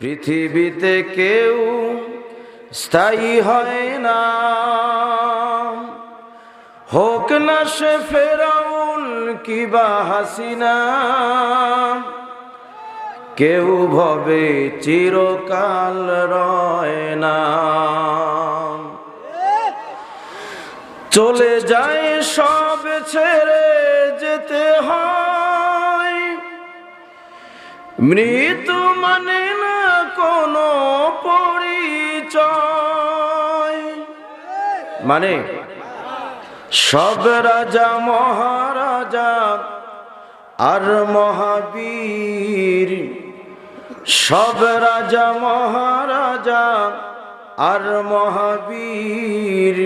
পৃথিবীতে কেউ স্থায়ী হয় না, হোক না সে ফেরাউন কিবা হাসিনা। কেউ ভবে চিরকাল রয় না, চলে যায় সব ছেড়ে যেতে হয়। মৃত্যু মানে না কোনো পরিচয়, মানে সব রাজা মহারাজা আর মহাবীর, সব রাজা মহারাজা আর মহাবীর,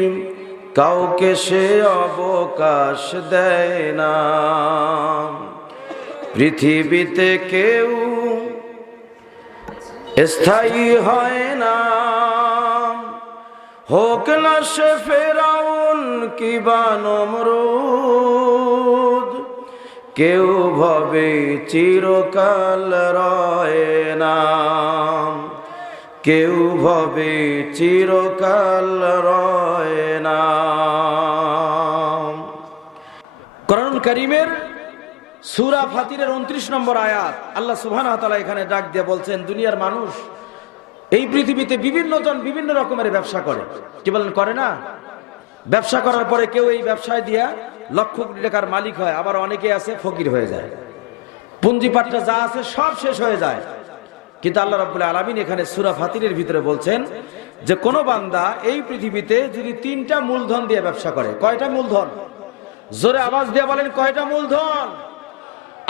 কাউকে সে অবকাশ দেয় না। পৃথিবীতে কেউ স্থায়ী হয় না, হোক না সে ফেরাউন কিবা নমরুদ। কেউ ভবে চিরকাল রয় না, কেউ ভবে চিরকাল রয় না। কোরআন কারীমের সূরা ফাতিরের 29 নম্বর আয়াত, আল্লাহ সুবহানাহু ওয়া তাআলা এখানে ডাক দিয়ে বলছেন, দুনিয়ার মানুষ এই পৃথিবীতে বিভিন্ন জন বিভিন্ন রকমের ব্যবসা করে। কি বলেন, করে না? ব্যবসা করার পরে কেউ এই ব্যবসায় দিয়া লক্ষ কোটি টাকার মালিক হয়, আবার অনেকে আছে ফকির হয়ে যায়, পুঁজিপাটটা যা আছে সব শেষ হয়ে যায়। কিন্তু আল্লাহ রাব্বুল আলামিন এখানে সূরা ফাতিরের ভিতরে বলছেন যে কোন বান্দা এই পৃথিবীতে যদি 3টা মূলধন দিয়ে ব্যবসা করে। কয়টা মূলধন? জোরে আওয়াজ দিয়ে বলেন, কয়টা মূলধন?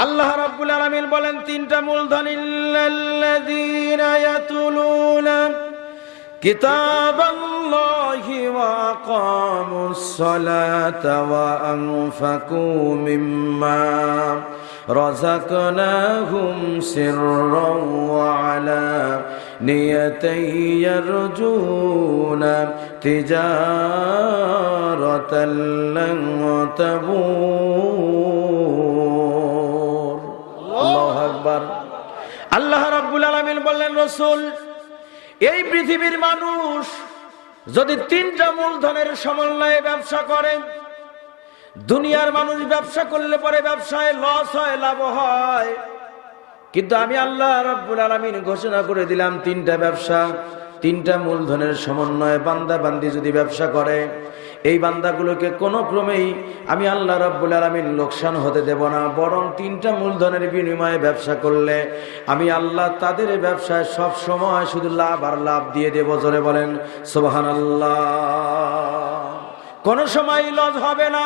আল্লাহ রাব্বুল আলামিন বলেন 3টা মূলধন। ইল্লাল্লাযীনা ইয়াতুলুনা কিতাবাল্লাহি ওয়া আকামুস সালাতা ওয়া আনফাকু মিম্মা রাযাকনাহুম সিররাও ওয়া আলানিয়াতান ইয়ারজুনা তিজারাতাল লান তাবুর। আল্লাহু আকবার। আল্লাহ রাব্বুল আলামিন বললেন, রাসূল, এই পৃথিবীর মানুষ যদি 3টা মূলধনের সমন্বয়ে ব্যবসা করে, দুনিয়ার মানুষ ব্যবসা করলে পরে ব্যবসায় লস হয়, লাভ হয়, কিন্তু আমি আল্লাহ রাব্বুল আলামিন ঘোষণা করে দিলাম 3টা ব্যবসা, 3টা মূলধনের সমন্বয়ে বান্দা বান্দি যদি ব্যবসা করে, এই বান্দাগুলোকে কোনো ক্রমেই আমি আল্লাহ রাব্বুল আলামিন লোকসান হতে দেব না, বরং 3টা মূলধনের বিনিময়ে ব্যবসা করলে আমি আল্লাহ তাদের ব্যবসায় সব সময় শুধু লাভ আর লাভ দিয়ে দেব। জোরে বলেন সুবহানাল্লাহ। কোন সময় লস হবে না।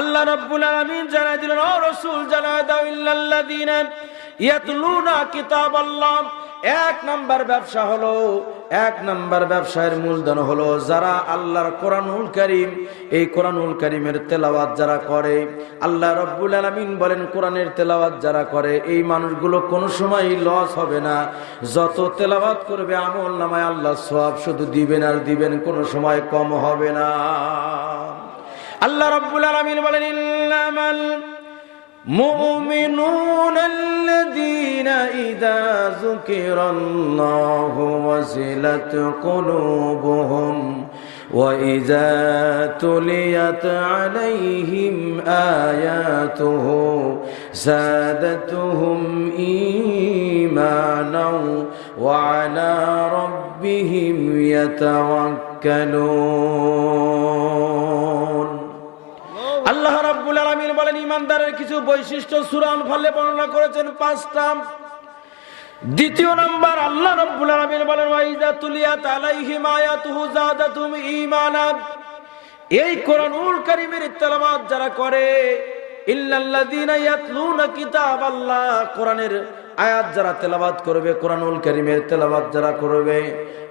আল্লাহ রাব্বুল আলামিন জানাই দিলেন, ও রাসূল জানাই দাও, ইল্লাল্লাযীনা ইয়াতলুনা কিতাবাল্লাহ। 1 নাম্বার ব্যবসা হলো, 1 নাম্বার ব্যবসায়ের মূলধন হলো যারা আল্লাহর কোরআনুল কারীম, এই কোরআনুল কারীমের তেলাওয়াত যারা করে। আল্লাহ রাব্বুল আলামিন বলেন, কোরআনের তেলাওয়াত যারা করে এই মানুষগুলো কোনো সময় লস হবে না। যত তেলাওয়াত করবে আমল নামায় আল্লাহ সওয়াব শুধু দিবেন আর দিবেন, কোনো সময় কম হবে না। আল্লাহ রাব্বুল আলামিন বলেন, ইন্নামাল মুমিনুনা আল্লাযীনা ইযা যুকিরাল্লাহু ওয়াজিলাত কুলুবুহুম ওয়া ইযা তুলিয়াত আলাইহিম আয়াতুহু যাদাতুহুম ঈমানাও ওয়া আলা রাব্বিহিম ইয়াতাওয়াক্কালুন। আল্লাহ রাব্বুল আলামিন বলেন, ইমানদারের কিছু বৈশিষ্ট্য সূরা আনফালে বর্ণনা করেছেন 5টা। দ্বিতীয় নাম্বার, আল্লাহ রাব্বুল আলামিন বলেন, ওয়া ইযা তুলিয়াত আলাইহিম আয়াতুহু যাদাতুহুম ঈমানা। এই কোরআনুল কারীমের তেলাওয়াত যারা করে, ইল্লাল্লাযীনা ইয়াতলুনা কিতাবাল্লাহ, কোরআনের আয়াত যারা তেলাওয়াত করবে, কোরআনুল কারীমের তেলাওয়াত যারা করবে,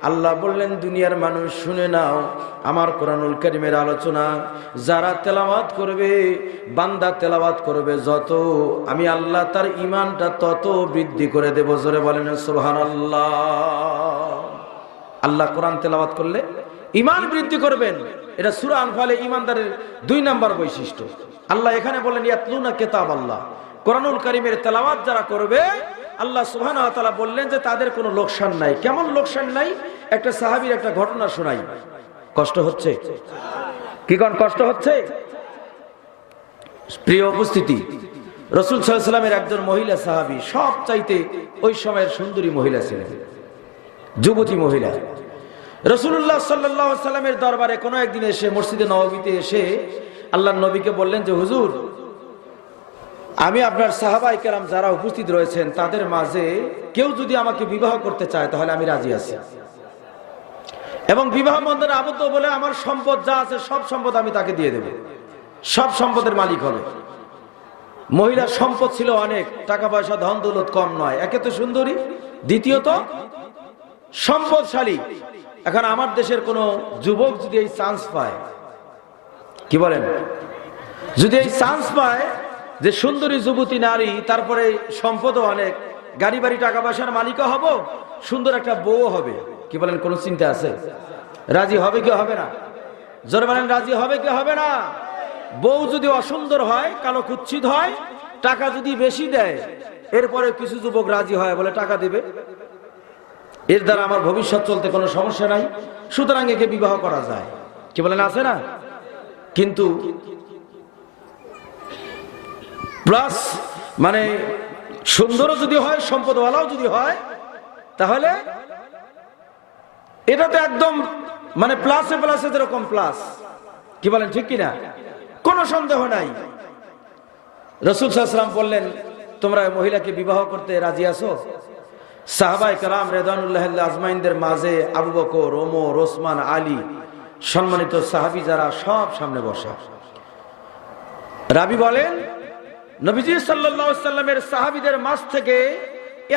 আল্লাহ বললেন, দুনিয়ার মানুষ শুনে নাও আমার কোরআনুল কারীমের আলোচনা। যারা তেলাওয়াত করবে, বান্দা তেলাওয়াত করবে যত, আমি আল্লাহ তার ঈমানটা তত বৃদ্ধি করে দেব। জোরে বলেন সুবহানাল্লাহ। আল্লাহ কোরআন তেলাওয়াত করলে ঈমান বৃদ্ধি করবেন। এটা সূরা আনফালে ঈমানদারের 2 নম্বর বৈশিষ্ট্য। আল্লাহ এখানে বলেন, ইয়াতলুনা কিতাবাল্লাহ, কোরআনুল কারীমের তেলাওয়াত যারা করবে আল্লাহ সুবহানাহু ওয়া তাআলা বললেন যে তাদের কোনো লোকসান নাই। কেমন লোকসান নাই? একটা সাহাবীর একটা ঘটনা শোনাই। কষ্ট হচ্ছে কি কোন কষ্ট হচ্ছে? প্রিয় উপস্থিতি, রাসূল সাল্লাল্লাহু আলাইহি ওয়াসাল্লামের একজন মহিলা সাহাবী, সব চাইতে ওই সময়ের সুন্দরী মহিলা ছিলেন, যুবতী মহিলা। রাসূলুল্লাহ সাল্লাল্লাহু আলাইহি ওয়াসাল্লামের দরবারে কোনো একদিন এসে মসজিদে নববীতে এসে আল্লাহর নবীকে বললেন যে হুজুর, আমি আপনার সাহাবায়ে কেরাম যারা উপস্থিত রয়েছেন তাদের মাঝে কেউ যদি আমাকে বিবাহ করতে চায় তাহলে আমি রাজি আছি, এবং বিবাহ বন্ধনে আবদ্ধ বলে আমার সম্পদ যা আছে সব সম্পদ আমি তাকে দিয়ে দেব, সব সম্পদের মালিক হবে। মহিলার সম্পদ ছিল অনেক, টাকা পয়সা ধন দৌলত কম নয়, একে তো সুন্দরী, দ্বিতীয়ত সম্পদশালী। এখন আমার দেশের কোন যুবক যদি এই চান্স পায়, কি বলেন, যদি এই চান্স পায় যে সুন্দরী যুবতী নারী, তারপরে সম্পদও অনেক, গাড়ি বাড়ি টাকা পয়সার মালিকও হব, সুন্দর একটা বউ হবে, কি বলেন, কোন চিন্তা আছে? রাজি হবে কি হবে না? জোরে বলেন, রাজি হবে কি হবে না? বউ যদি অসুন্দর হয়, কালো কুৎসিত হয়, টাকা যদি বেশি দেয়, এরপরে কিছু যুবক রাজি হয়, বলে টাকা দিবে, এর দ্বারা আমার ভবিষ্যৎ চলতে কোনো সমস্যা নাই, সুতরাং একে বিবাহ করা যায়, কি বলেন, আছে না? কিন্তু প্লাস মানে সুন্দরও যদি হয়, সম্পদওয়ালাও যদি হয়, তাহলে এটা তো একদম মানে প্লাসে প্লাসে যেরকম প্লাস, কি বলেন, ঠিক কিনা? কোনো সন্দেহ নাই। রাসূল সাল্লাল্লাহু আলাইহি ওয়াসাল্লাম বললেন, তোমরা মহিলাকে বিবাহ করতে রাজি আছো? সাহাবায়ে কেরাম রিদওয়ানুল্লাহি আজমাইনদের মাঝে আবু বকর, ওমর, ওসমান, আলী, সম্মানিত সাহাবী যারা, সব সামনে বসা। রাবী বলেন, নবীজি সাল্লাল্লাহু আলাইহি ওয়াসাল্লামের সাহাবীদের মাঝ থেকে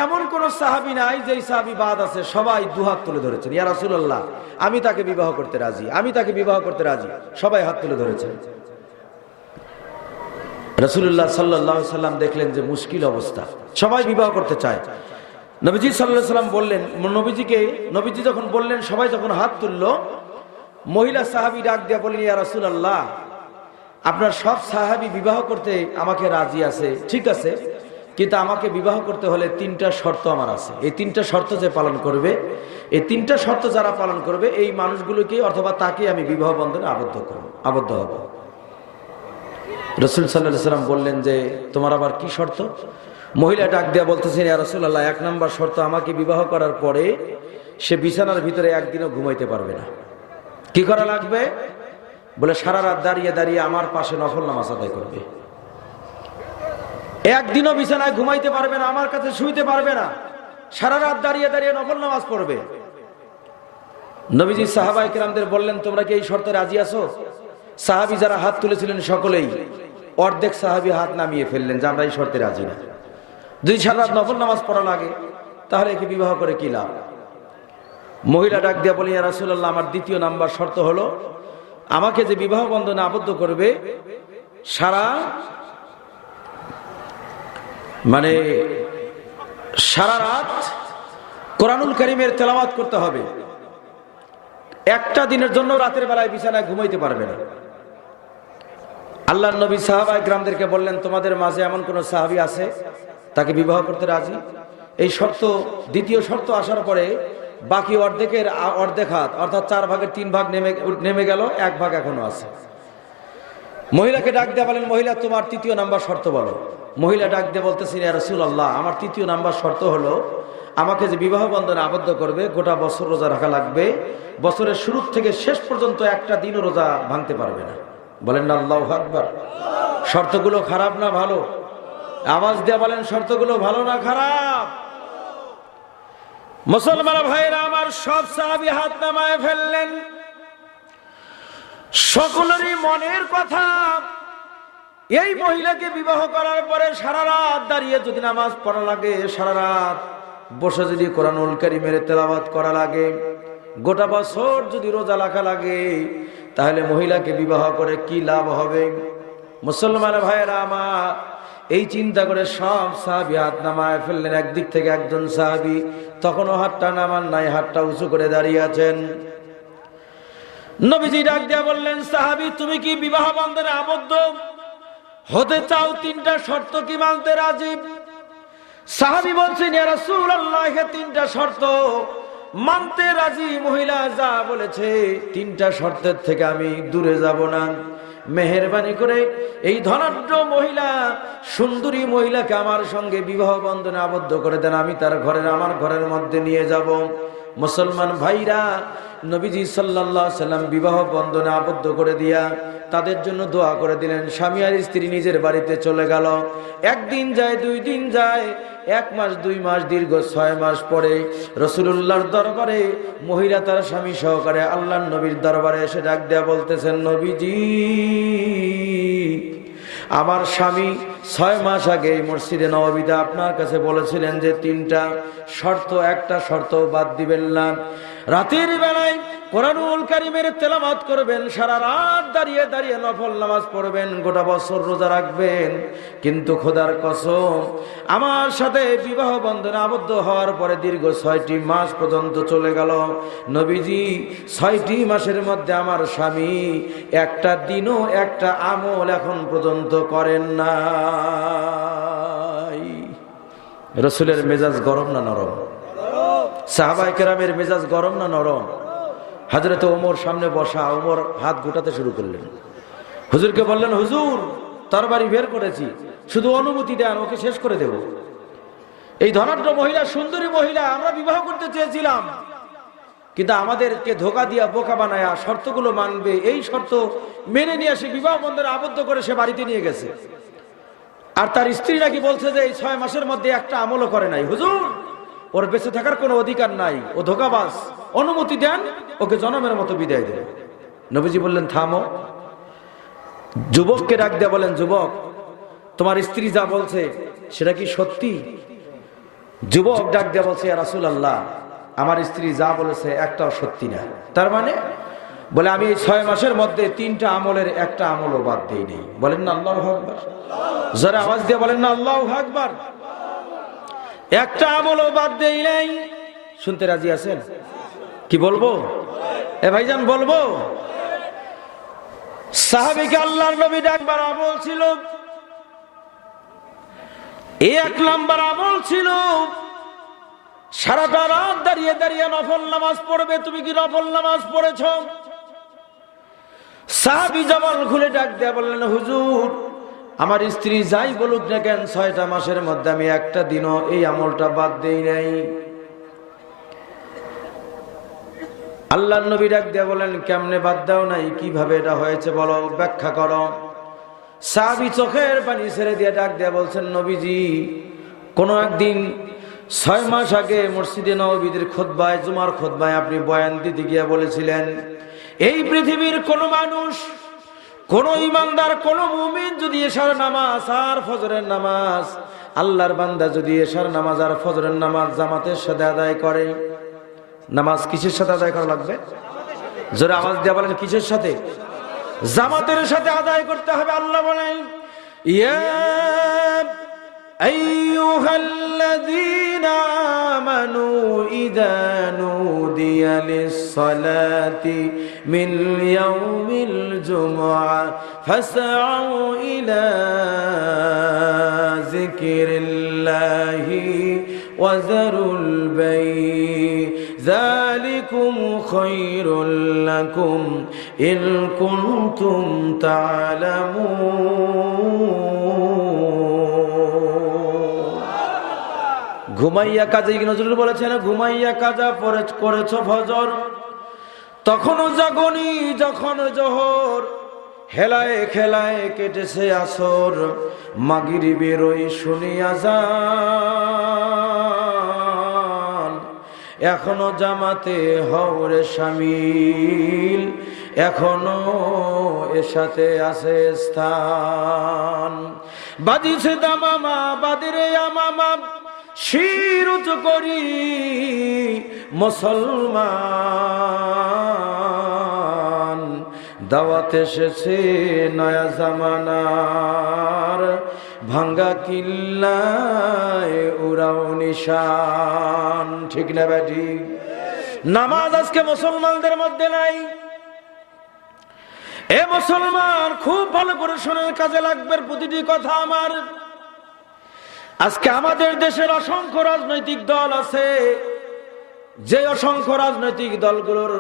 এমন কোন সাহাবী নাই যে সাহাবী বাদ আছে, সবাই দুহাত তুলে ধরেছেন, ইয়া রাসূলুল্লাহ, আমি তাকে বিবাহ করতে রাজি, আমি তাকে বিবাহ করতে রাজি, সবাই হাত তুলে ধরেছেন। রাসূলুল্লাহ সাল্লাল্লাহু আলাইহি ওয়াসাল্লাম দেখলেন যে মুশকিল অবস্থা, সবাই বিবাহ করতে চায়। নবীজি সাল্লাল্লাহু আলাইহি ওয়াসাল্লাম বললেন, নবীজি যখন বললেন, সবাই যখন হাত তুললো, মহিলা সাহাবী ডাক দিয়ে বললেন, ইয়া রাসূলুল্লাহ, আপনার সব সাহাবী বিবাহ করতে আমাকে রাজি আছে, ঠিক আছে, কিন্তু আমাকে বিবাহ করতে হলে 3টা শর্ত আমার আছে। এই 3টা শর্ত যে পালন করবে, এই 3টা শর্ত যারা পালন করবে, এই মানুষগুলোকে অথবা তাকে আমি বিবাহ বন্ধনে আবদ্ধ হব। রাসূল সাল্লাল্লাহু আলাইহি ওয়াসাল্লাম বললেন যে তোমার আবার কি শর্ত? মহিলা ডাক দিয়া বলতেছেন, ইয়া রাসূলুল্লাহ, 1 নাম্বার শর্ত, আমাকে বিবাহ করার পরে সে বিছানার ভিতরে একদিনও ঘুমাইতে পারবে না। কি করা লাগবে? বলে সারা রাত দাঁড়িয়ে দাঁড়িয়ে আমার পাশে নফল নামাজ আদায় করবে, একদিনও বিছানায় ঘুমাইতে পারবে না, আমার কাছে শুইতে পারবে না, সারা রাত দাঁড়িয়ে দাঁড়িয়ে নফল নামাজ পড়বে। নবীজি সাহাবায়ে কেরামদের বললেন, তোমরা কি এই শর্তে রাজি আছো? সাহাবী যারা হাত তুলেছিলেন সকলেই, অর্ধেক সাহাবী হাত নামিয়ে ফেললেন যে আমরা এই শর্তে রাজি না। যদি সারা রাত নফল নামাজ পড়া লাগে তাহলে একে বিবাহ করে কি লাভ? মহিলা ডাক দিয়া বলে, ইয়া রাসূলুল্লাহ, আমার 2য় নাম্বার শর্ত হলো, আমাকে যে বিবাহ বন্ধনে আবদ্ধ করবে, সারা রাত কোরআনুল কারীমের তেলাওয়াত করতে হবে, একটা দিনের জন্য রাতের বেলায় বিছানায় ঘুমাইতে পারবে না। আল্লাহর নবী সাহাবায়ে কেরামদেরকে বললেন, তোমাদের মাঝে এমন কোন সাহাবী আছে তাকে বিবাহ করতে রাজি? এই শর্ত, 2য় শর্ত আসার পরে বাকি অর্ধেকের অর্ধেক হাত, অর্থাৎ 4 ভাগের 3 ভাগ নেমে গেল, 1 ভাগ এখনো আছে। মহিলাকে ডাক দিয়ে বলেন, মহিলা, তোমার 3য় নাম্বার শর্ত বলো। মহিলা ডাক দিয়ে বলতেছেন, ইয়া রাসূলুল্লাহ, আমার 3য় নাম্বার শর্ত হলো, আমাকে যে বিবাহ বন্ধনে আবদ্ধ করবে গোটা বছর রোজা রাখা লাগবে, বছরের শুরু থেকে শেষ পর্যন্ত একটা দিনও রোজা ভাঙতে পারবে না। বলেন না আল্লাহু আকবার। শর্তগুলো খারাপ না ভালো? আওয়াজ দিয়ে বলেন, শর্তগুলো ভালো না খারাপ? মুসলমান ভাইরা আমার, সব সাহাবী হাত নামায় ফেললেন। সকলেরই মনের কথা, এই মহিলাকে বিবাহ করার পরে সারা রাত দাঁড়িয়ে যদি নামাজ পড়া লাগে, সারা রাত বসে যদি কোরআনুল কারীমের তেলাওয়াত করা লাগে, গোটা বছর যদি রোজা রাখা লাগে, তাহলে মহিলাকে বিবাহ করে কি লাভ হবে? মুসলমান ভাইরা আমার, এই চিন্তা করে সব সাহাবী হাত নামায় ফেললেন। একদিক থেকে একজন সাহাবী তখনও হাতটা নামান নাই, হাতটা উঁচু করে দাঁড়িয়ে আছেন। নবীজি ডাক দিয়া বললেন, সাহাবী, তুমি কি বিবাহ বন্ধনে আবদ্ধ হতে চাও? 3টা শর্ত কি মানতে রাজি? সাহাবী বলছেন, ইয়া রাসূলুল্লাহ, তিনটা শর্ত মানতে রাজি। মহিলা যা বলেছে, তিনটা শর্তের থেকে আমি দূরে যাব না। মেহেরবানি করে এই ধনাঢ্য মহিলা, সুন্দরী মহিলাকে আমার সঙ্গে বিবাহ বন্ধনে আবদ্ধ করে দেন, আমি তার আমার ঘরের মধ্যে নিয়ে যাব। মুসলমান ভাইরা, নবীজি সাল্লাল্লাহু আলাইহি সাল্লাম বিবাহ বন্ধনে আবদ্ধ করে দিয়া তাদের জন্য দোয়া করে দিলেন। স্বামী আর স্ত্রী নিজের বাড়িতে চলে গেল। একদিন যায়, 2 দিন যায়, 1 মাস, 2 মাস, দীর্ঘ 6 মাস পরে রাসূলুল্লাহর দরবারে মহিলা তার স্বামী সহকারে আল্লাহর নবীর দরবারে এসে ডাক দেয়া বলতেছেন, নবীজি, আমার স্বামী 6 মাস আগে মসজিদে নববীতে আপনার কাছে বলেছিলেন যে 3টা শর্ত, একটা শর্ত বাদ দিবেন না। রাতের বেলায় কোরআনুল কারীমের তেলাওয়াত করবেন, সারা রাত দাঁড়িয়ে দাঁড়িয়ে নফল নামাজ পড়বেন, গোটা বছর রোজা রাখবেন। কিন্তু খোদার কসম, আমার সাথে বিবাহ বন্ধনে আবদ্ধ হওয়ার পরে দীর্ঘ 6টি মাস পর্যন্ত চলে গেল। নবীজি, 6টি মাসের মধ্যে আমার স্বামী একটা দিনও একটা আমল এখন পর্যন্ত করেন নাই। রাসূলের মেজাজ গরম না নরম? সাহাবায়ে কেরামের মেজাজ গরম না নরম? হযরত ওমর সামনে বসা, ওমর হাত গোটাতে শুরু করলেন। হুজুরকে বললেন, হুজুর, তরবারি বের করেছি, শুধু অনুমতি দেন, ওকে শেষ করে দেব। এই ধনাঢ্য মহিলা, সুন্দরী মহিলা, আমরা বিবাহ করতে চেয়েছিলাম, কিন্তু আমাদেরকে ধোঁকা দিয়া বোকা বানায়া শর্তগুলো মানবে, এই শর্ত মেনে নিয়ে সে বিবাহ বন্ধনে আবদ্ধ করে সে বাড়িতে নিয়ে গেছে। আর তার স্ত্রী নাকি বলছে যে এই 6 মাসের মধ্যে একটা আমলও করে নাই। হুজুর, ওর বেঁচে থাকার কোনো অধিকার নাই, ও ধোঁকাবাজ, অনুমতি দেন, ওকে জনমের মতো বিদায় দেন। নবীজি বললেন, থামো। যুবককে ডাক দেয়া বলেন, যুবক, তোমার স্ত্রী যা বলছে সেটা কি সত্যি? যুবক ডাক দেয়া বলছে, ইয়া রাসূলুল্লাহ, আমার স্ত্রী যা বলেছে একটাও সত্যি না। তার মানে? বলে, আমি এই 6 মাসের মধ্যে 3টা আমলের একটা আমলও বাদ দেই নেই। বলেন না আল্লাহু আকবার? জোরে আওয়াজ দিয়ে বলেন না আল্লাহু আকবার? একটা আমলও বাদ দেই নাই। শুনতে রাজি আছেন? কি বলবো? এ ভাইজান, বলবো? সাহাবীকে আল্লাহর নবী একবার আমল ছিল, 1 নাম্বার আমল ছিল সারাটা রাত দাঁড়িয়ে দাঁড়িয়ে নফল নামাজ পড়বে। তুমি কি নফল নামাজ পড়েছ? সাহাবী জবান খুলে ডাক দেয়া বললেন, হুজুর, আমার স্ত্রী যাই বলুক না কেন, 6টা মাসের মধ্যে আমি একটা দিনও এই আমলটা বাদ দেই নাই। আল্লাহর নবী ডাক দেয়া বলেন, কেমনে বাদ দাও নাই? কিভাবে এটা হয়েছে বলো, ব্যাখ্যা করো। সাহাবী চোখের পানি ছেড়ে দিয়ে ডাক দেয়া বলছেন, নবীজি, কোন একদিন 6 মাস আগে মসজিদে নববীর খুতবায়, জুমার খুতবায় আপনি বয়ান দিতে গিয়ে বলেছিলেন, এই পৃথিবীর কোন মানুষ, কোন ইমানদার, কোন মুমিন যদি এশার নামাজ আর ফজরের নামাজ, আল্লাহর বান্দা যদি এশার নামাজ আর ফজরের নামাজ জামাতের সাথে আদায় করে, নামাজ কিসের সাথে আদায় করা লাগবে? জোরে আওয়াজ দিয়ে বলেন, কিসের সাথে? জামাতের সাথে আদায় করতে হবে। আল্লাহ বলেন, ইয়া আইয়ুহাল্লাযীনা আমানু ইযা নুদিয়া লিস-সালাতি মিন ইয়াউমিল জুমআ ফাসআউ ইলা যিকরিল্লাহি ওয়া যারুল বাই যালিকুম খায়রুল লাকুম ইন কুনতুম তা'লামুন। ঘুমাইয়া কাজে, নজরুল বলেছেন, ঘুমাইয়া কাজা করেছ ফজর, তখনও জাগনি যখন জোহর, হেলায় খেলায় কেটেছে আসর, মাগরিবের ওই শুনি আযান, এখনো জামাতে হও রে শামিল, এখনো এর সাথে আছে স্থান। বাজিছে দামামা, বাদিরে আমামা, শির উঁচু করি মুসলমান, দাওয়াত এসেছে নয়া জামানার, ভাঙ্গা কিল্লায় উড়াও নিশান। ঠিক না বেটি? নামাজ আজকে মুসলমানদের মধ্যে নাই। এ মুসলমান, খুব ভালো করে শোনার কাজে লাগবে প্রতিটি কথা আমার। আজকে আমাদের দেশের অসংখ্য রাজনৈতিক দল আছে, যে অসংখ্য রাজনৈতিক দলগুলোর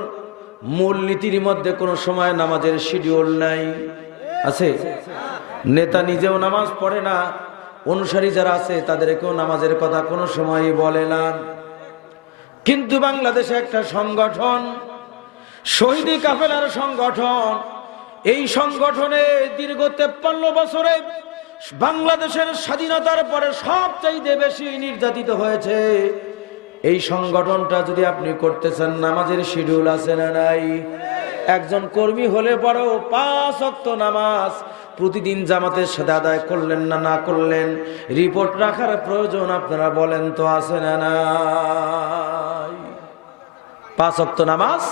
মূলনীতির মধ্যে কোনো সময় নামাজের শিডিউল নাই। আছে, নেতা নিজেও নামাজ পড়ে না, অনুসারী যারা আছে তাদেরকেও নামাজের কথা কোনো সময় বলে না। কিন্তু বাংলাদেশে একটা সংগঠন, শহীদি কাফেলার সংগঠন, এই সংগঠনে দীর্ঘ 53 বছরে বাংলাদেশের স্বাধীনতার পরে সবচাইতে বেশি নির্যাতিত হয়েছে। এই সংগঠনটা যদি আপনি করতেছেন, নামাজের শিডিউল আছে না নাই? একজন কর্মী হলে বড় 5 ওয়াক্ত নামাজ প্রতিদিন জামাতের সাথে আদায় করলেন না, না করলেন, রিপোর্ট রাখার প্রয়োজন আপনারা বলেন তো আছে না নাই? 5 ওয়াক্ত নামাজ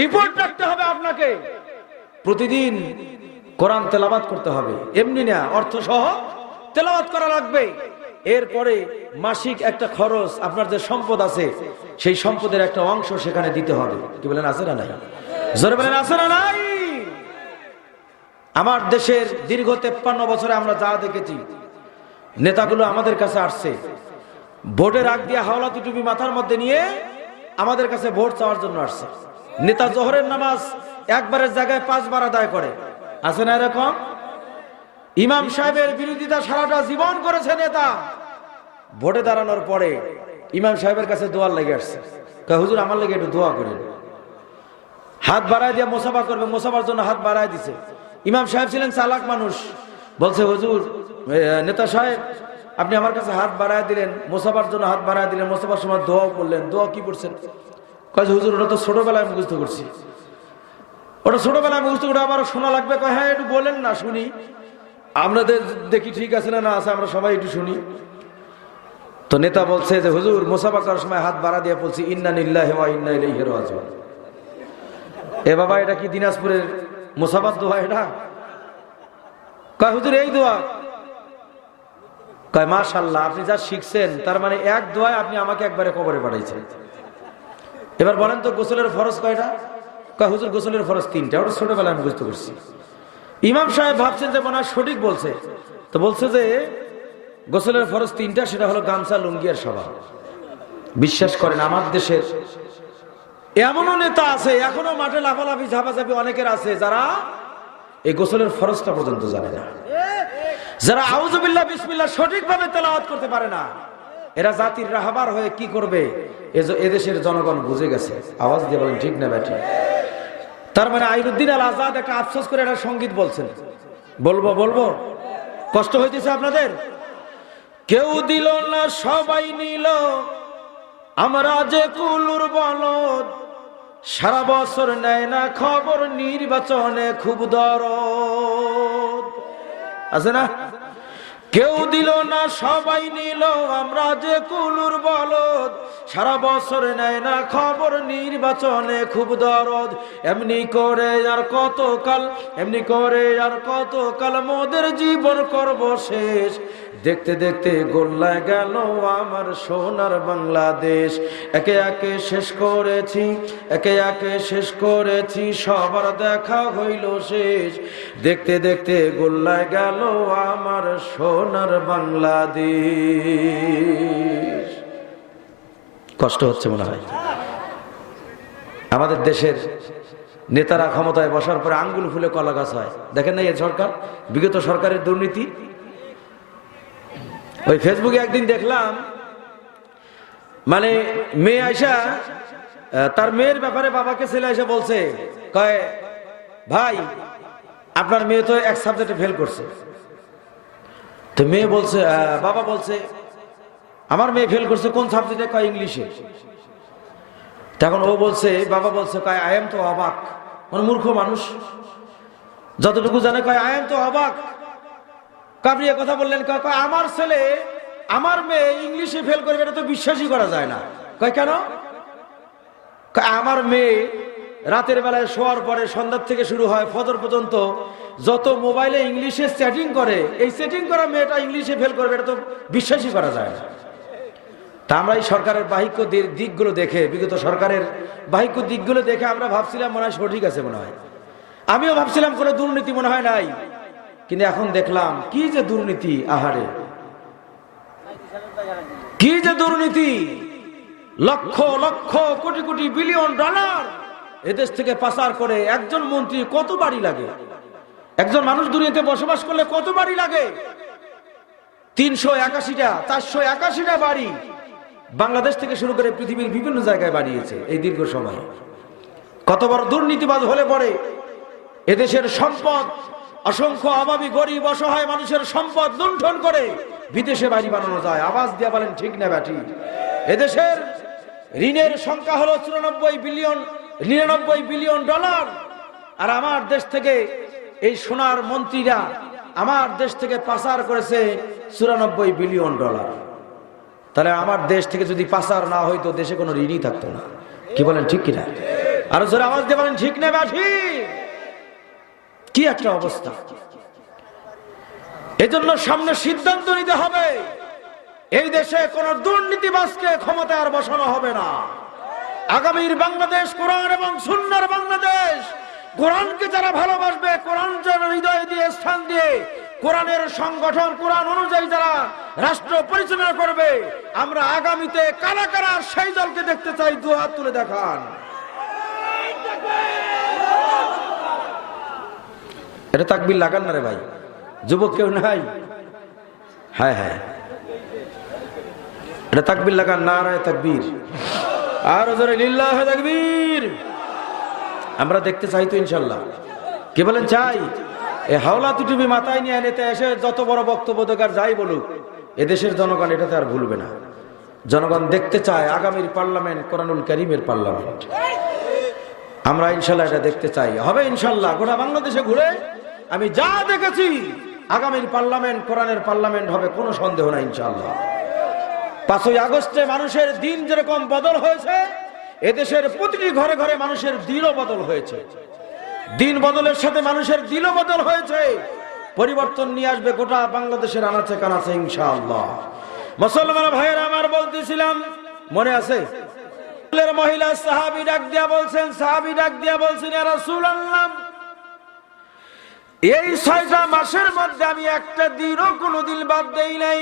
রিপোর্ট রাখতে হবে আপনাকে, প্রতিদিন কোরআন তেলাওয়াত করতে হবে, এমনি না, অর্থ সহ তেলাওয়াত করা লাগবে। এরপরে মাসিক একটা খরচ, আপনার যে সম্পদ আছে সেই সম্পদের একটা অংশ সেখানে দিতে হবে। কি বলেন, আছে না নাই? জোরে বলেন, আছে না নাই? আমার দেশের দীর্ঘ 53 বছরে আমরা যা দেখেছি, নেতাগুলো আমাদের কাছে আসছে ভোটের আগ দিয়ে হাওলাতি টুপি মাথার মধ্যে নিয়ে আমাদের কাছে ভোট চাওয়ার জন্য আসছে। নেতা জোহরের নামাজ একবারের জায়গায় 5 বার আদায় করে, আছে না এরকম? ইমাম সাহেবের বিরোধিতা সারাটা জীবন করেছে নেতা, ভোটে দাঁড়ানোর পরে ইমাম সাহেবের কাছে দোয়ার লেগে আসছে, হুজুর আমার লেগে একটু দোয়া করেন। হাত বাড়ায় দিয়ে মোসাফা করবে, মোসাফার জন্য হাত বাড়ায় দিছে। ইমাম সাহেব ছিলেন চালাক মানুষ, বলছে হুজুর, নেতা সাহেব আপনি আমার কাছে হাত বাড়ায় দিলেন, মোসাফার জন্য হাত বাড়ায় দিলেন, মোসাফার সময় দোয়াও করলেন, দোয়া কি করছেন? কয় হুজুর ওটা তো ছোটবেলায় মুখস্থ করছি। ওটা ছোটবেলায় মুখস্থ করে আবার শোনা লাগবে? কয় হ্যাঁ একটু বলেন না শুনি, আপনাদের দেখি ঠিক আছে না, না আছে, আমরা সবাই একটু শুনি। তো নেতা বলছে যে হুজুর মোসাফা করার সময় হাত বাড়া দিয়ে বলছি ইন্না লিল্লাহি ওয়া ইন্না ইলাইহি রাজিউন। এ বাবা, এটা কি দিনাজপুরের মোসাফার দোয়া এটা? কয় হুজুর এই দোয়া। কয় মাশাআল্লাহ, আপনি যা শিখছেন তার মানে এক দোয়ায় আপনি আমাকে একবারে কবরে পাঠাইছেন। এবার বলেন তো গোসলের ফরজ কয়টা? কয় হুজুর গোসলের ফরজ 3টা, ওটা ছোটবেলায় আমি বুঝতে পারছি। ইমাম সাহেব ভাবছেন যে মনে হয় সঠিক বলছে, তো বলছে যে গোসলের ফরজ 3টা, সেটা হলো গামছা, লুঙ্গি আর সাবান। বিশ্বাস করেন, আমার দেশের এমনও নেতা আছে, এখনো মাঠে লাফালাফি ঝাপাঝাপি অনেকের আছে, যারা এই গোসলের ফরজটা পর্যন্ত জানে না, যারা আউযুবিল্লাহ বিসমিল্লাহ সঠিকভাবে তেলাওয়াত করতে পারে না। এরা জাতির রাহবার হয়ে কি করবে এদেশের জনগণ বুঝে গেছে। আওয়াজ দিয়ে বলেন ঠিক না ব্যাটি? তার মানে আইনুদ্দিন আল আজাদ একটা আফসোস করে একটা সঙ্গীত বলছেন, বলবো কষ্ট হইতেছে আপনাদের? কেউ দিল না সবাই নিল, আমরা যে কুলুর বলদ, সারা বছর নেয় না খবর, নির্বাচনে খুব দরদ। আছে না? কেউ দিল না সবাই নিল, আমরা যে কুলুর বলদ, সারা বছর নেয় না খবর, নির্বাচনে খুব দরদ। এমনি করে আর কতকাল, এমনি করে আর কতকাল মোদের জীবন করব শেষ। দেখতে দেখতে গোল্লায় গেল আমার সোনার বাংলাদেশ। একে একে শেষ করেছি, একে একে শেষ করেছি, সবার দেখা হইল শেষ। দেখতে দেখতে গোল্লায় গেল আমার সোনার বাংলাদেশ। কষ্ট হচ্ছে মনে হয়। আমাদের দেশের নেতারা ক্ষমতায় বসার পরে আঙ্গুল ফুলে কলা গাছ হয়। দেখেন না এই সরকার, বিগত সরকারের দুর্নীতি। ওই ফেসবুকে একদিন দেখলাম, মানে মেয়ে আইসা তার মেয়ের ব্যাপারে বাবাকে ছেলে আইসা বলছে, কয় ভাই আপনার মেয়ে তো এক সাবজেক্টে ফেল করছে। তো মেয়ে বলছে, বাবা বলছে আমার মেয়ে ফেল করছে কোন সাবজেক্টে? কয় ইংলিশে। তখন ও বলছে, বাবা বলছে, কয় আই এম তো অবাক। মানে মূর্খ মানুষ, যতটুকু জানে কয় আই এম তো অবাক। আপনি কথা বললেন, কয় আমার ছেলে, আমার মেয়ে ইংলিশে ফেল করবে, এটা তো বিশ্বাসই করা যায় না। কয় কেন? আমার মেয়ে রাতের বেলায় শোয়ার পরে সন্ধ্যা থেকে শুরু হয় ফজর পর্যন্ত যত মোবাইলে ইংলিশে চ্যাটিং করে, এই চ্যাটিং করা মেয়েটা ইংলিশে ফেল করবে, এটা তো বিশ্বাসই করা যায় না। তা আমরা এই সরকারের বাহিক্য দিকগুলো দেখে, বিগত সরকারের বাহিক্য দিকগুলো দেখে আমরা ভাবছিলাম মনে হয় সঠিক আছে, মনে হয় আমিও ভাবছিলাম কোনো দুর্নীতি মনে হয় নাই। কিন্তু এখন দেখলাম কি যে দুর্নীতি, আহারে কি যে দুর্নীতি, লক্ষ লক্ষ কোটি কোটি বিলিয়ন ডলার এদেশ থেকে পাচার করে একজন মন্ত্রী কত বাড়ি লাগে? একজন মানুষ দুনিয়াতে বসবাস করলে কত বাড়ি লাগে? 381টা 481টা বাড়ি বাংলাদেশ থেকে শুরু করে পৃথিবীর বিভিন্ন জায়গায় বাড়িয়েছে এই দীর্ঘ সময়। কত বড় দুর্নীতিবাজ হলে পরে এদেশের সম্পদ, অসংখ্য অভাবী গরিব অসহায় মানুষের সম্পদ লুণ্ঠন করে বিদেশে বাড়ি বানানো যায়। আওয়াজ দিয়ে বলেন ঠিক না ব্যাটি? এদেশের ঋণের সংখ্যা হলো 99 বিলিয়ন ডলার, আর আমার দেশ থেকে এই সোনার মন্ত্রীরা আমার দেশ থেকে পাচার করেছে 94 বিলিয়ন ডলার। তাহলে আমার দেশ থেকে যদি পাচার না হইতো দেশে কোনো ঋণই থাকতো না। কি বলেন ঠিক কিনা? আরো জোরে আওয়াজ দিয়ে বলেন ঠিক না ব্যাটি? কি একটা অবস্থা! এজন্য সামনে সিদ্ধান্ত নিতে হবে, এই দেশে কোন দুর্নীতিবাজকে ক্ষমতায় আর বসানো হবে না। আগামীর বাংলাদেশ কোরআন এবং সুন্নাহর বাংলাদেশ। কোরআনকে যারা ভালোবাসবে, কোরআন যারা হৃদয় দিয়ে স্থান দিয়ে কোরআনের সংগঠন, কোরআন অনুযায়ী যারা রাষ্ট্র পরিচালনা করবে, আমরা আগামীতে কারা কারা সেই দলকে দেখতে চাই, দুই হাত তুলে দেখান। এটা তাকবীর লাগান না রে ভাই, যুবক কেউ নাই? হ্যাঁ হ্যাঁ, এটা তাকবীর লাগান, নারায়ে তাকবীর, আর জোরে লিল্লাহি তাকবীর। আমরা দেখতে চাই তো ইনশাআল্লাহ। কি বলেন চাই? এই হাওলা টুপি মাথায় নিয়ে নেতে এসে যত বড় বক্তব্য দেখার যাই বলুক, এদেশের জনগণ এটাতে আর ভুলবে না। জনগণ দেখতে চায় আগামীর পার্লামেন্ট কোরআনুল কারীমের পার্লামেন্ট। আমরা ইনশাআল্লাহ এটা দেখতে চাই, হবে ইনশাআল্লাহ। গোটা বাংলাদেশে ঘুরে আমি যা দেখেছি, আগামীর পার্লামেন্ট কোরআনের পার্লামেন্ট হবে, কোনো সন্দেহ নাই ইনশাআল্লাহ। 5ই আগস্টে মানুষের দিন যেরকম বদল হয়েছে, এদেশের প্রতিটি ঘরে ঘরে মানুষের দিনও বদল হয়েছে। দিন বদলের সাথে মানুষের দিনও বদল হয়েছে। পরিবর্তন নিয়ে আসবে গোটা বাংলাদেশের আনাচে কানাচে ইনশাআল্লাহ। মুসলমান ভাইয়েরা আমার, বলতেছিলাম মনে আছে, মহিলা সাহাবী ডাক দিয়া বলছেন, ইয়া রাসূলুল্লাহ, এই 6টা মাসের মধ্যে আমি একটা দিনও কোনোদিন বাদ দেই নাই,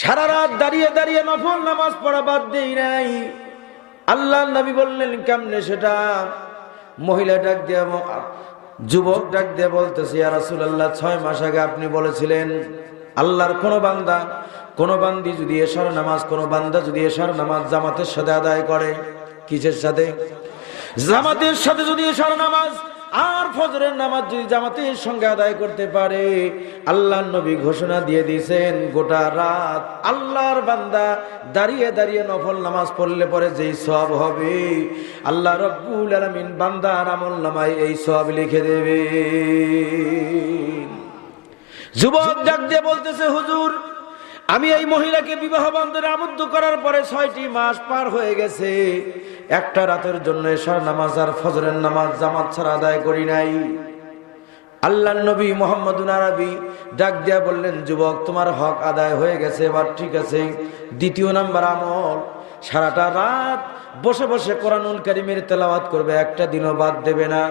সারা রাত দাঁড়িয়ে দাঁড়িয়ে নফল নামাজ পড়া বাদ দেই নাই। আল্লাহর নবী বললেন কেমনে সেটা? মহিলা ডাক দিয়া, যুবক ডাক দিয়া বলতেছে, ইয়া রাসূলুল্লাহ, 6 মাস আগে আপনি বলেছিলেন আল্লাহর কোন বান্দা, কোন বান্দি যদি এশার নামাজ, কোন বান্দা যদি এশার নামাজ জামাতের সাথে আদায় করে, কিসের সাথে? জামাতের সাথে যদি এশার নামাজ আর ফজরের নামাজ যদি জামাতের সঙ্গে আদায় করতে পারে, আল্লাহর নবী ঘোষণা দিয়ে দিয়েছেন গোটা রাত আল্লাহর বান্দা দাঁড়িয়ে দাঁড়িয়ে নফল নামাজ পড়লে পরে যেই সওয়াব হবে, আল্লাহ রাব্বুল আলামিন বান্দার আমলনামায় এই সওয়াব লিখে দেবে। যুবক ডাক দিয়ে বলতেছে, হুজুর, আমি এই মহিলাকে বিবাহ বন্ধনে আবদ্ধ করার পরে 6টি মাস পার হয়ে গেছে, একটা রাতের জন্য এশার নামাজ আর ফজরের নামাজ জামাত ছাড়া আদায় করি নাই। আল্লাহর নবী মুহাম্মদুন আরবি ডাক দিয়া বললেন, যুবক, তোমার হক আদায় হয়ে গেছে, এবার ঠিক আছে, 2য় নাম্বার আমল, সারাটা রাত বসে বসে কোরআনুল কারীমের তেলাওয়াত করবে, একটা দিনও বাদ দেবে না।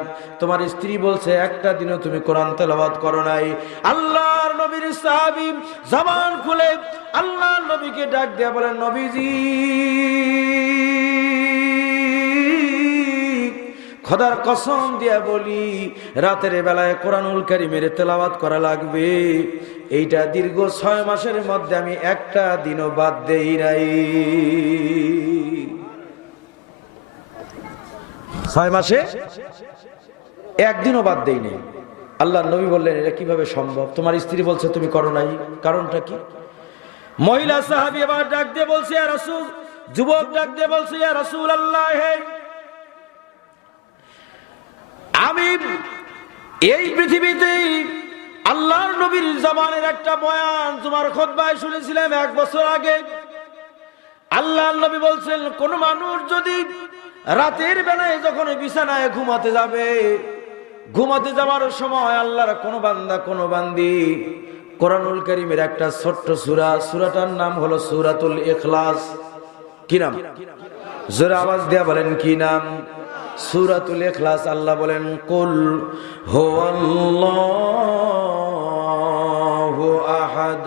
তোমার স্ত্রী বলছে একটা দিনও তুমি কোরআন তেলাওয়াত করো নাই। আল্লাহর নবীর সাহাবী জবান খুলে আল্লাহর নবীকে ডাক দিয়া বলেন, নবীজি, খোদার কসম দিয়া বলি, রাতের বেলায় কোরআনুল কারীমের তেলাওয়াত করা লাগবে, এইটা দীর্ঘ 6 মাসের মধ্যে আমি একটা দিনও বাদ দেই নাই। 6 মাসে একদিনও বাদ দেই নাই। আল্লাহর নবী বললেন, এটা কিভাবে সম্ভব? তোমার স্ত্রী বলছে তুমি করো নাই, কারণটা কি? মহিলা সাহাবী আবার ডাক দিয়ে বলছে, ইয়া রাসূল, যুবক ডাক দিয়ে বলছে, ইয়া রাসূলুল্লাহ, আমি এই পৃথিবীতে আল্লাহর নবীর জবানের একটা বয়ান তোমার খুতবায় শুনেছিলাম 1 বছর আগে। আল্লাহর নবী বলছেন, কোন মানুষ যদি রাতের বেলায় যখন বিছানায় ঘুমাতে যাবে, ঘুমাতে যাওয়ার সময় আল্লাহর কোন বান্দা কোন বান্দি কোরআনুল কারীমের একটা ছোট্ট সূরা, সূরাটার নাম হলো সূরাতুল ইখলাস। কি নাম? জোরে আওয়াজ দিয়া বলেন, কি নাম? সূরাতুল ইখলাস। আল্লাহ বলেন, কুল হুয়াল্লাহু আহাদ,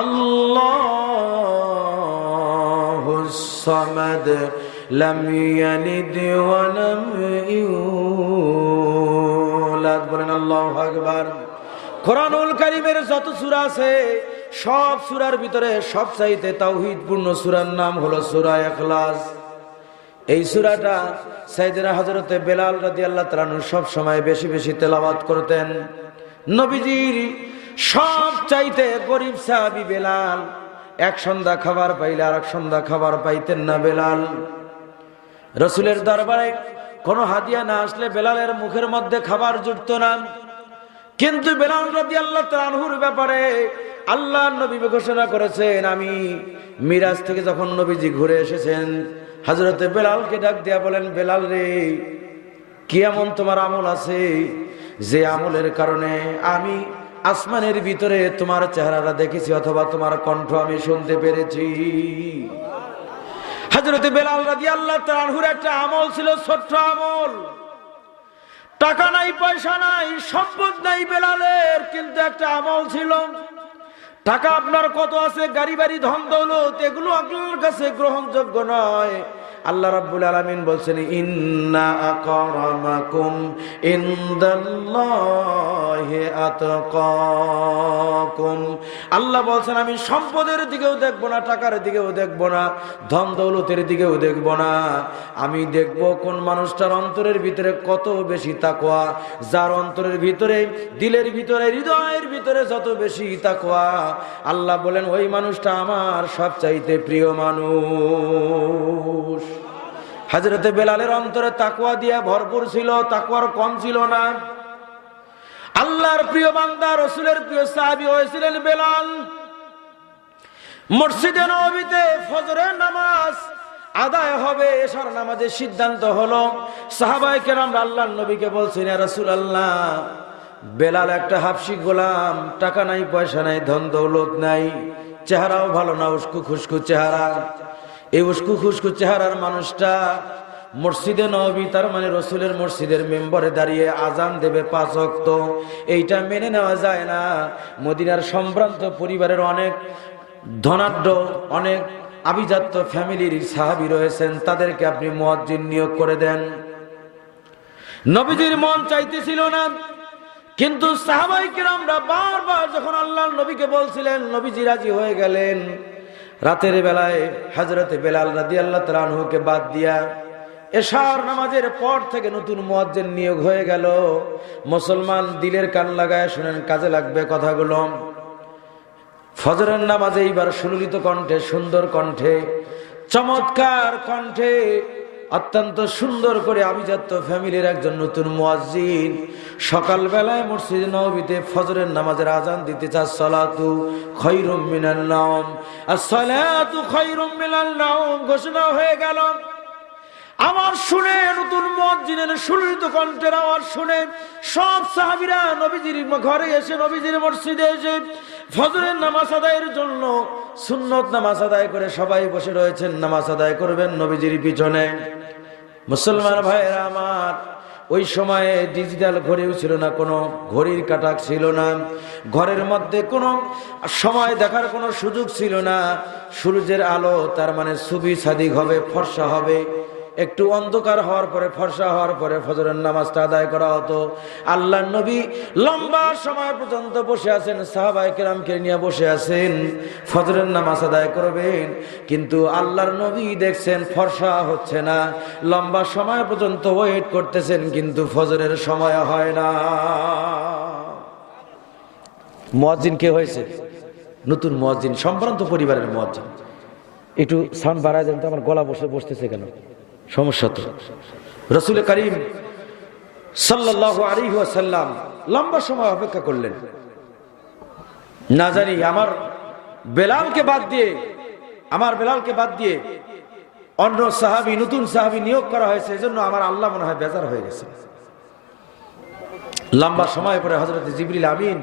আল্লাহু الصمد لم يلد ولم يولد বলেন আল্লাহু আকবার। কোরআনুল কারীমের যত সূরা আছে সব সূরার ভিতরে সবচাইতে তাওহীদপূর্ণ সূরার নাম হলো সূরা ইখলাস। এই সূরাটা সাইয়েদনা হযরতে বেলাল রাদিয়াল্লাহু তাআলা সব সময় বেশি বেশি তেলাওয়াত করতেন। নবীজির সবচাইতে গরীব সাহাবী বেলাল, এক সন্ধ্যা খাবার পাইলে আর এক সন্ধ্যা খাবার পাইতেন না বেলাল। রাসূলের দরবারে কোনো হাদিয়া না আসলে বেলালের মুখের মধ্যে খাবার জুটতো না। কিন্তু বেলাল রাদিয়াল্লাহু তাআলা আনহুর ব্যাপারে আল্লাহর নবী ঘোষণা করেছেন, আমি মিরাজ থেকে যখন নবীজি ঘুরে এসেছেন হযরতে বেলালকে ডাক দিয়া বলেন, বেলাল রে, কি এমন তোমার আমল আছে যে আমলের কারণে আমি আসমানের ভিতরে তোমার চেহারাটা দেখেছি অথবা তোমার কণ্ঠ আমি শুনতে পেরেছি? হযরতে বেলাল রাদিয়াল্লাহু তাআলা আনহুর একটা আমল ছিল, ছোট্ট আমল। টাকা নাই, পয়সা নাই, সম্পদ নাই বেলালের, কিন্তু একটা আমল ছিল। টাকা আপনার কত আছে, গাড়ি বাড়ি ধন দৌলত, এগুলো আপনার কাছে গ্রহণযোগ্য নয়। আল্লাহ রাব্বুল আলামিন বলছেন, ইন্না আকরামাকুম ইনদাল্লাহি আতকাকুম। আল্লাহ বলছেন, আমি সম্পদের দিকেও দেখব না, টাকার দিকেও দেখব না, ধন দৌলতের দিকেও দেখব না। আমি দেখব কোন মানুষটার অন্তরের ভিতরে কত বেশি তাকওয়া। যার অন্তরের ভিতরে, দিলের ভিতরে, হৃদয়ের ভিতরে যত বেশি তাকওয়া, আল্লাহ বলেন ওই মানুষটা আমার সবচাইতে প্রিয় মানুষ। হযরতে বেলালের অন্তরে তাকওয়া দিয়ে ভরপুর ছিল, তাকওয়ার কম ছিল না। আল্লাহর প্রিয় বান্দা, রাসূলের প্রিয় সাহাবী হয়েছিলেন বেলাল। মসজিদে নববীতে ফজরের নামাজ আদায় হবে, এশার নামাজের সিদ্ধান্ত হলো। সাহাবায়ে কেরাম আল্লাহর নবীকে বলছেন, ইয়া রাসূলুল্লাহ, বেলাল একটা হাবশী গোলাম, টাকা নাই, পয়সা নাই, ধন দৌলত নাই, চেহারাও ভালো না, উস্কু খুস্কু চেহারা। এই উস্কু খুস্কু চেহারার মানুষটা মসজিদে নববী, তার মানে রাসূলের মসজিদের মেম্বারে দাঁড়িয়ে আজান দেবে 5 ওয়াক্ত, এইটা মেনে নেওয়া যায় না। মদিনার সম্ভ্রান্ত পরিবারের অনেক ধনাঢ্য, অনেক আভিজাত্য ফ্যামিলির সাহাবী রয়েছেন, তাদেরকে আপনি মুয়াজ্জিন নিয়োগ করে দেন। নবীজির মন চাইতেছিল না, কিন্তু সাহাবায়ে কেরামরা বারবার যখন আল্লাহর নবীকে বলছিলেন, নবীজি রাজি হয়ে গেলেন। রাতের বেলায় হযরতে বেলাল রাদিয়াল্লাহু তাআলা আনহুকে বাদ দিয়া এশার নামাজের পর থেকে নতুন মুয়াজ্জিন নিয়োগ হয়ে গেল। মুসলমান দিলের কান লাগায় শুনেন, কাজে লাগবে কথাগুলো। ফজরের নামাজে এইবার সুললিত কণ্ঠে, সুন্দর কণ্ঠে, চমৎকার কণ্ঠে, অত্যন্ত সুন্দর করে আভিজাত্য ফ্যামিলির একজন নতুন মুয়াজ্জিন সকালবেলায় মসজিদে নববীতে ফজরের নামাজের আজান দিতে চায়। সালাতু খায়রুম মিনান নাওম, আসসালাতু খায়রুম মিনান নাওম ঘোষণা হয়ে গেল। আমার শুনে, নতুন মুয়াজ্জিনের সুললিত কণ্ঠের আওয়াজ শুনে সব সাহাবীরা নবীজির ঘরে এসে, নবীজির মসজিদে এসে ফজরের নামাজ আদায়ের জন্য সুন্নত নামাজ আদায় করে সবাই বসে রয়েছেন, নামাজ আদায় করবেন নবীজির পিছনে। মুসলমান ভাইয়েরা আমার, ওই সময়ে ডিজিটাল ঘড়িও ছিল না, কোনো ঘড়ির কাঁটা ছিল না, ঘরের মধ্যে কোনো সময় দেখার কোনো সুযোগ ছিল না। সূর্যের আলো, তার মানে সুবি সাদিক হবে, ফর্সা হবে, একটু অন্ধকার হওয়ার পরে, ফর্সা হওয়ার পরে ফজরের নামাজটা আদায় করা হতো। আল্লাহর নবী লম্বা সময় পর্যন্ত বসে আছেন, সাহাবায়ে কেরামকে নিয়ে বসে আছেন, ফজরের নামাজ আদায় করবেন। কিন্তু আল্লাহর নবী দেখছেন ফর্সা হচ্ছে না, লম্বা সময় পর্যন্ত ওয়েট করতেছেন, কিন্তু ফজরের সময় হয় না। মুয়াজ্জিন কে হয়েছে? নতুন মুয়াজ্জিন, সম্ভ্রান্ত পরিবারের মুয়াজ্জিন। একটু সাউন্ড বাড়ায় দেন তো, আমার গলা বসতেছে কেন? সমস্যা তো। রাসূল করিম সাল্লাল্লাহু আলাইহি ওয়াসাল্লাম লম্বা সময় অপেক্ষা করলেন। না জানি আমার বেলালকে বাদ দিয়ে অন্য সাহাবী, নতুন সাহাবী নিয়োগ করা হয়েছে, এজন্য আমার আল্লাহ মনে হয় বেজার হয়ে গেছে। লম্বা সময় পরে হযরত জিবরিল আমিন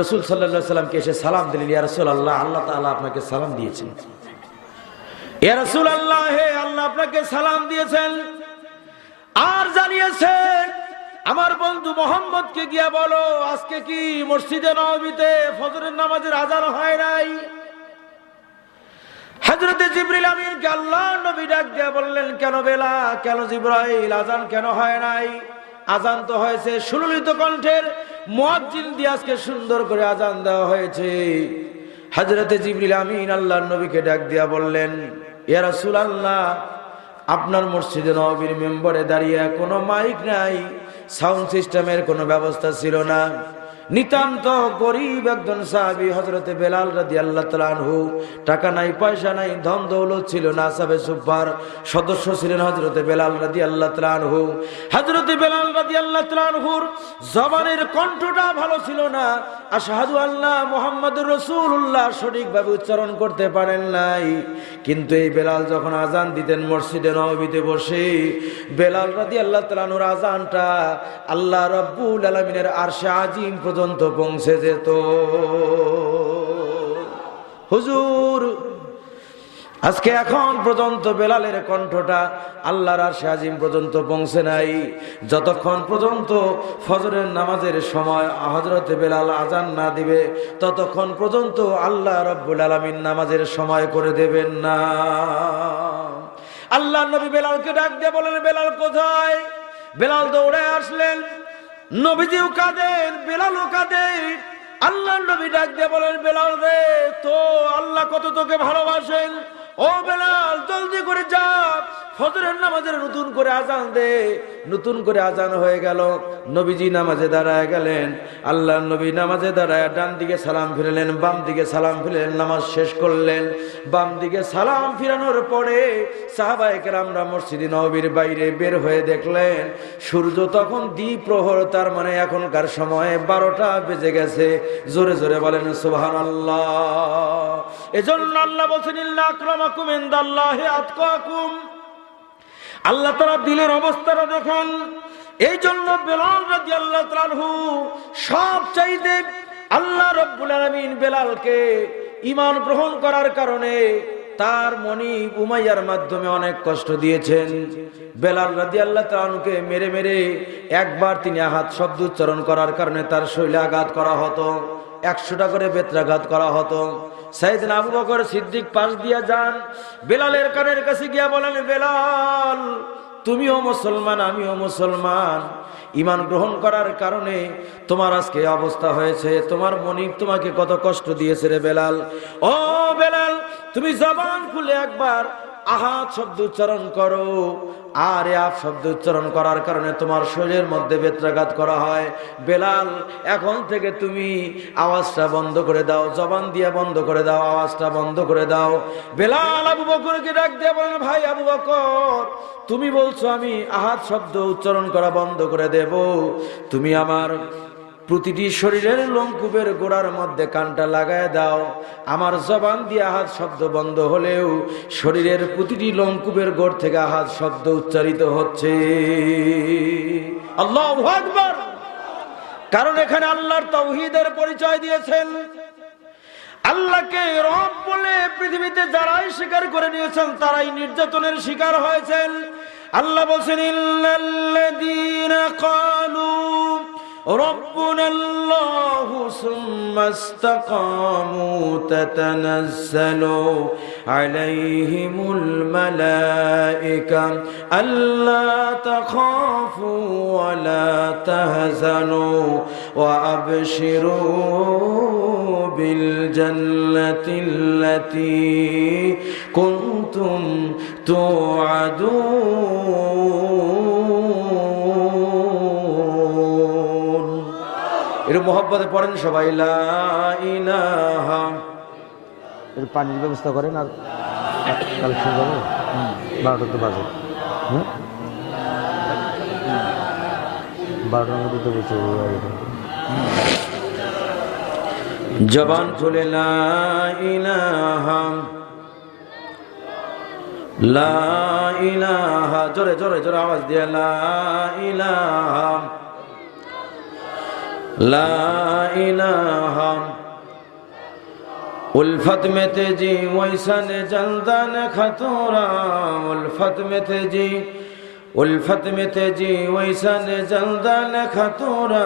রাসূল সাল্লাল্লাহু আলাইহি ওয়াসাল্লামকে এসে সালাম দিলেন, ইয়া রাসূলুল্লাহ, আল্লাহ তাআলা আপনাকে সালাম দিয়েছেন। ইয়া রাসূলুল্লাহ, হে আল্লাহ আপনাকে সালাম দিয়েছেন আর জানিয়েছেন আমার বন্ধু মুহাম্মদকে গিয়া বলো, আজকে কি মসজিদে নববীতে ফজরের নামাজের আযান হয় নাই? হযরতে জিবরিল আমিনকে আল্লাহর নবী ডাক দিয়ে বললেন, কেন বেলাল, কেন জিবরাইল, আজান কেন হয় নাই? আজান তো হয়েছে, সুললিত কণ্ঠের মুয়াজ্জিন দিয়ে আজকে সুন্দর করে আজান দেওয়া হয়েছে। হযরতে জিবরিল আমিন আল্লাহর নবীকে ডাক দিয়া বললেন, ইয়া রাসূলুল্লাহ, আপনার মসজিদে নববীর মেম্বরে দাঁড়িয়ে কোনো মাইক নাই, সাউন্ড সিস্টেমের কোনো ব্যবস্থা ছিল না। নিতান্ত গরিব একজন সাহাবী হযরতে বেলাল রাদিয়াল্লাহু তাআলা আনহু, টাকা নাই, পয়সা নাই, ধন দৌলত ছিল না, আসহাবে সুফফার সদস্য ছিলেন হযরতে বেলাল রাদিয়াল্লাহু তাআলা আনহু। হযরতে বেলাল রাদিয়াল্লাহু তাআলা আনহুর জবানের কণ্ঠটা ভালো ছিল না, আশহাদু আল্লাহ মুহাম্মাদুর রাসূলুল্লাহ সঠিকভাবে উচ্চারণ করতে পারেন নাই। কিন্তু এই বেলাল যখন আজান দিতেন মসজিদে নববীতে বসে, বেলাল রাদিয়াল্লাহু তাআলা আনহুর আজানটা আল্লাহ রাব্বুল আলামিনের আরশে আজিম পর্যন্ত পৌঁছে যেত। হুজুর, আজকে এখন পর্যন্ত বেলালের কণ্ঠটা আল্লাহর আরশে আজিম পর্যন্ত পৌঁছে নাই। যতক্ষণ পর্যন্ত ফজরের নামাজের সময় হযরতে বেলাল আজান না দিবে, ততক্ষণ পর্যন্ত আল্লাহ রাব্বুল আলামিন নামাজের সময় করে দেবেন না। আল্লাহর নবী বেলালকে ডাক দিয়ে বলেন, বেলাল কোথায়? বেলাল দৌড়ে আসলেন, নবীজিও কাঁদেন, বেলালও কাঁদে। আল্লাহর নবী ডাক দিয়ে বলেন, বেলাল রে, তো আল্লাহ কত তোকে ভালোবাসেন, ও বেলাল জলদি করে যা, ফজরের নামাজের নতুন করে আজান দে। নতুন করে আজান হয়ে গেল, নবীজি নামাজে দাঁড়ায় গেলেন। আল্লাহর নবী নামাজে দাঁড়ায় ডান দিকে সালাম ফিরলেন, বাম দিকে সালাম ফিরলেন, নামাজ শেষ করলেন। বাম দিকে সালাম ফিরানোর পরে সাহাবায়ে কেরামরা মসজিদে নববীর বাইরে বের হয়ে দেখলেন সূর্য তখন দ্বিপ্রহর, তার মানে এখনকার সময়ে 12টা বেজে গেছে। জোরে জোরে বলেন সুবহানাল্লাহ। এজন্য আল্লাহ বলেন, ইন্না আকরামাকুম ইনদাল্লাহি আতকাকুম। আল্লাহ তাআলা দিলের অবস্থাটা দেখেন। এই জন্য বেলাল রাদিয়াল্লাহু তাআলা আনহু সব চাইতে আল্লাহ রাব্বুল আলামিন বেলালকে ঈমান গ্রহণ করার কারণে তার মনিব উমাইয়ার মাধ্যমে অনেক কষ্ট দিয়েছেন। বেলাল রাদিয়াল্লাহু তাআলা আনহুকে মেরে মেরে একবার তিনি আহাত শব্দ উচ্চারণ করার কারণে তার শরীরে আঘাত করা হতো, 100টা করে বেত্রাঘাত করা হতো। সাইয়েদনা আবু বকর সিদ্দিক পাশ দিয়া যান, বেলালের কানের কাছে গিয়া বলেন, বেলাল তুমিও মুসলমান, আমিও মুসলমান, ঈমান গ্রহণ করার কারণে তোমার আজকে অবস্থা হয়েছে, তোমার মনিব তোমাকে কত কষ্ট দিয়েছে রে বেলাল। ও বেলাল, তুমি জবান খুলে একবার আহাত শব্দ উচ্চারণ করো, আর আপ শব্দ উচ্চারণ করার কারণে তোমার শরীরের মধ্যে বেত্রাঘাত করা হয়। বেলাল, এখন থেকে তুমি আওয়াজটা বন্ধ করে দাও, জবান দিয়ে বন্ধ করে দাও, আওয়াজটা বন্ধ করে দাও। বেলাল আবু বকরকে ডাক দিয়ে বলেন, ভাই আবু বকর, তুমি বলছো আমি আহাত শব্দ উচ্চারণ করা বন্ধ করে দেব, তুমি আমার প্রতিটি শরীরের লোমকূপের গোড়ার মধ্যে কানটা লাগায় দাও। আমার জবান দিয়ে আহাত শব্দ বন্ধ হলেও শরীরের প্রতিটি লোমকূপের গোড় থেকে আহাত শব্দ উচ্চারিত হচ্ছে। আল্লাহু আকবার। কারণ এখানে আল্লাহর তাওহীদের পরিচয় দিয়েছেন। আল্লাহকে রব বলে পৃথিবীতে যারাই স্বীকার করে নিয়েছেন তারাই নির্যাতনের শিকার হয়েছেন। আল্লাহ বলেন, ইল্লাল্লাযীনা ক্বালু ربنا الله ثم استقاموا تتنزل عليهم الملائكة ألا تخافوا ولا تهزنوا وأبشروا بالجنة التي كنتم توعدون। এর মোহাব্বতে পড়েন সবাই, লা ইলাহা। এর পানির ব্যবস্থা করেন, আর কালেকশন যাবো 12টা তো বাজে। 12টার মধ্যে তো বলছে জবান খুলে লা ইলাহা, লা ইলাহা, জোরে জোরে জোরে আওয়াজ দিয়ে লা ইলাহা, লা ইলাহা। उल्फत में तेजी वैसन जल्दन खतूरा, उल्फत में तेजी, उल्फत में तेजी वैसन जल्दन खतूरा।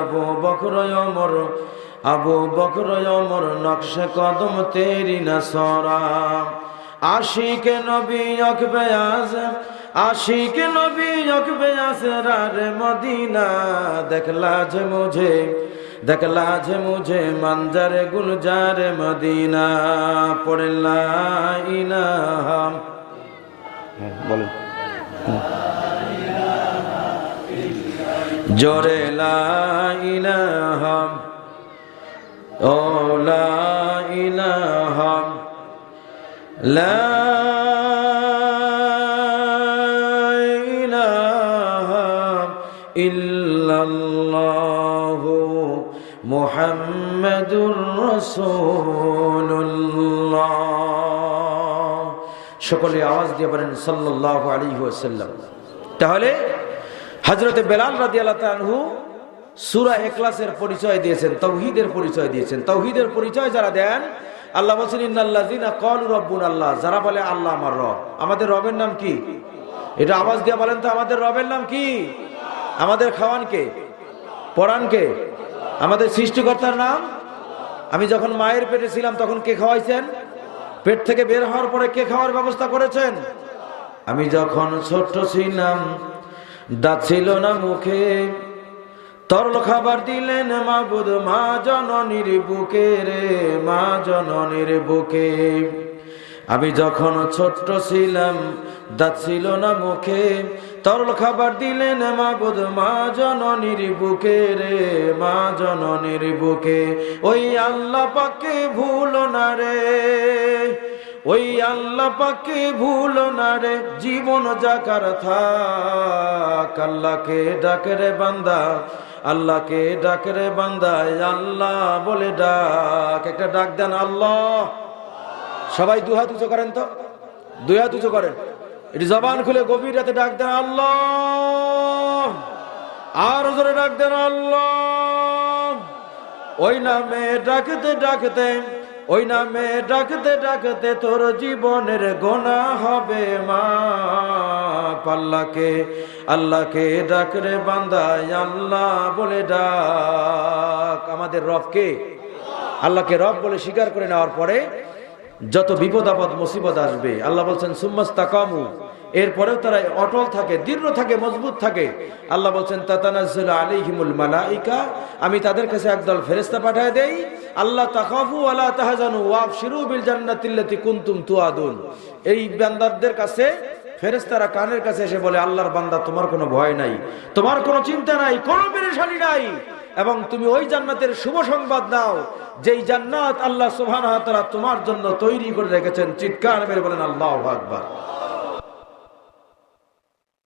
अबू बकर उमर, अबू बकर उमर नक्श कदम तेरी नसरा। আশিক নবী অকবে আছে, আশিক নবী অকবে আছে রে মদিনা, দেখলা যে মুঝে মঞ্জরে গুলজারে মদিনা, পড়ে লা ইলাহা, বলেন জোরে লা ইলাহা, ও লা ইলাহা, লা ইলাহা ইল্লাল্লাহু মুহাম্মাদুর রাসূলুল্লাহ। সকলে আওয়াজ দিয়ে বলেন সাল্লাল্লাহু আলাইহি ওয়াসাল্লাম। তাহলে হযরতে বেলাল রাদিয়াল্লাহু তাআলা আনহু সূরা ইখলাসের পরিচয় দিয়েছেন, তাওহীদের পরিচয় দিয়েছেন। তাওহীদের পরিচয় যারা দেন, আল্লাহ বলেন ইন্নাল্লাযিনা ক্বালু রাব্বুনাল্লাহ, যারা বলে আল্লাহ আমার রব। আমাদের রবের নাম কি? এটা আওয়াজ দিয়ে বলেন তো, আমাদের রবের নাম কি? আমাদের খাওয়ান কে? পরাণ কে? আমাদের সৃষ্টিকর্তার নাম। আমি যখন মায়ের পেটে ছিলাম তখন কে খাওয়াইছেন? পেট থেকে বের হওয়ার পরে কে খাওয়ার ব্যবস্থা করেছেন? আমি যখন ছোট্ট ছিলাম, দাঁত ছিল না মুখে, তরল খাবার দিলেন মাবুদ মা জননীর বুকে রে, মা জননীর বুকে। আমি যখন ছোট্ট ছিলাম, দাঁত ছিল না মুখে, তরল খাবার দিলেন মাবুদ মা জননীর বুকে রে, মা জননীর বুকে। ওই আল্লাহ পাককে ভুলো না রে, ওই আল্লাহ পাককে ভুলো না রে, জীবন যাকার থাক। আল্লাহকে ডাকে রে বান্দা, আল্লাহকে ডাকে রে বান্দা, আল্লাহ বলে ডাক। একটা ডাক দেন আল্লাহ। সবাই দুই হাত উঁচু করেন তো, দুই হাত উঁচু করেন, এটি জবান খুলে গভীর রাতে ডাক দেন আল্লাহ। আর জোরে ডাক দেন আল্লাহ। ওই নামে ডাকতে ডাকতে, ওই নামে ডাকতে ডাকতে তোর জীবনের গোনাহ হবে মাফ। আল্লাহকে, আল্লাহকে ডাক রে বান্দা, আল্লাহ বলে ডাক। আমাদের রব কে? আল্লাহকে রব বলে স্বীকার করে নেওয়ার পরে যত বিপদ আপদ মুসিবত আসবে, আল্লাহ বলছেন সুম্মাস্তাকামু, এরপরেও তারা অটল থাকে, দৃঢ় থাকে, মজবুত থাকে। আল্লাহ বলছেন তাতানাজ্জালু আলাইহিমুল মালাইকা, আমি তাদের কাছে একদল ফেরেশতা পাঠিয়ে দেই। আল্লাহ তাখাফু ওয়ালা তাহজানু ওয়াবশিরু বিল জান্নাতিল্লাতী কুনতুম তুআদুন। এই বান্দাদের কাছে ফেরেশতারা কানের কাছে এসে বলে, আল্লাহর বান্দা তোমার কোনো ভয় নাই, তোমার কোনো চিন্তা নাই, কোনো পেরেশানি নাই, এবং তুমি ওই জান্নাতের শুভ সংবাদ দাও যেই জান্নাত আল্লাহ সুবহানাহু ওয়া তাআলা তোমার জন্য তৈরি করে রেখেছেন। চিৎকার মেরে বলেন আল্লাহু আকবার।